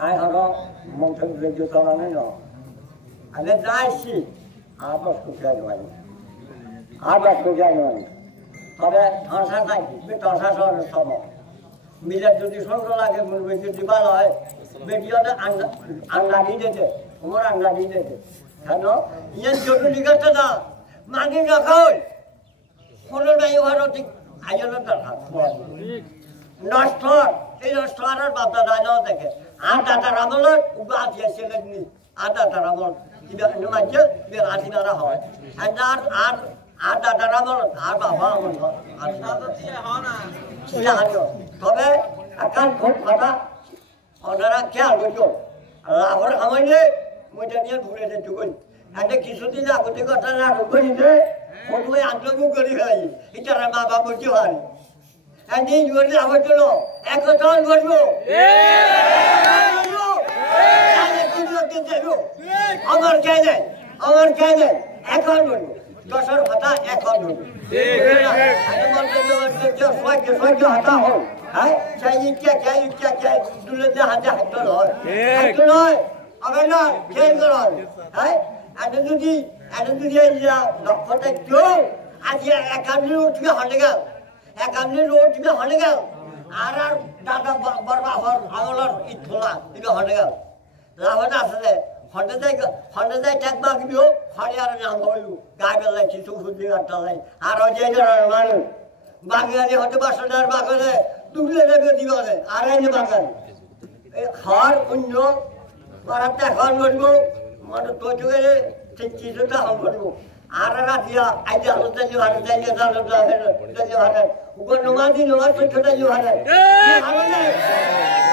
ai họ mong thằng về cho tao nói nó anh ấy đại sĩ apa sudah rồi apa sudah rồi তবে ঠাসা নাই ঠাসা সর সম মিলে যদি সরকার লাগে বলবে যদি ভালো হয় বেটিয়াটা আঙ্গা দিতে তোমার আঙ্গা দিতে কেন ইয়ার ছোট লিগাটা না মানে রাখাও কোনো নাই ওখানে ঠিক আয়োজন দরকার নষ্ট এই নষ্ট আর বাবা দাদা দেখে আর দাদার আমলের উবা দিয়েছিলেন নি আর দাদার আমল কিন্তু মাঝে বের আদিনারা হয় আর দাদার আমল আর বাবা আমল তবে এখন খুব কথা ওনারা খেয়াল করছো লাভের খামাইলে মইটা নিয়ে ঘুরে যেতে কই একটা কিছুদিন আগতে কথা না ঢুকে ফটোয় আন্দোলন করে খাই এটা মা বাবা বলতে পারি এনে জোরে আবার চলো এক কথা করবো আমার কে নেই এখন বলবো দশের কথা এখন বলবো সহ্য হাতা হল হ্যাঁ চাই ইচ্ছা তুলে যে হাতে হাত নয় হবে না খেয়ে গেল হ্যাঁ এটা যদি লক্ষ্যটা কেউ আজ একান্নি উঠবে হলে গেল একান্নি উঠবে হলে গেল আর দাদা বরবা হর আগলার ইথলা এটা হলে গেল লাভটা আসলে হন্ডে যাই ঠেক মাগবিও হরে আর নাম হইল গায়ে বেলায় কিছু খুঁজে কাটতে লাই আর যে মানুষ বাঙালি হতে বাসনার বাগানে তুলে দেবে দিবানে আর এই বাগান হর অন্য করাতে এখন করবো মানে তো চোখে ঠিক কিছুটা হল করবো আর রাতিয়া আজ আলোচনা ভালো চাইলে ভালো উপর নমাজি নমাজ ছোটটা ভালো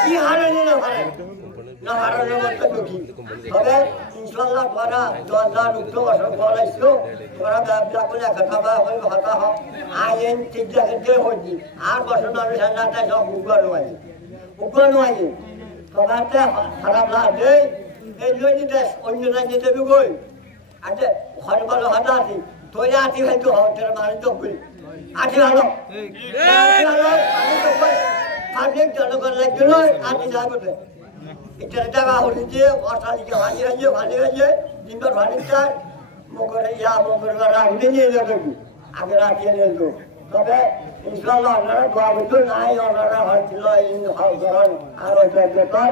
কি হারানি না ভালো না হারানো মতো দুঃখী তবে ইনশাল্লাহ তোরা 2018 বছর পড়াইছিল তোরা ব্যবসা করে কথা বা হয়ে কথা হোক আইন ঠিক জায়গাতে হচ্ছি আর বছর মানুষ সান্নাটা সব উপর নয় তোমারটা খারাপ লাগে এই জন্য দেশ অন্য রাজ্যে ঢুকই আচ্ছা ঘরে ভালো হাতে আছি তোর আছি হয়তো হতে মানে তো করি আছি ভালো পাবলিক জনগণ লাগবে নয় আছি যাবে এটা জায়গা হলিতে অশালিকে ভালো হয়েছে দিনটা ভালিটা মকরে মকরবার আগে নিয়ে যাবে আগে রাখিয়ে নিয়ে যাবো তবে ইনশাল্লাহ ওনারা দোয়া করতো নাই ওনারা হয়েছিল আরো ব্যাপার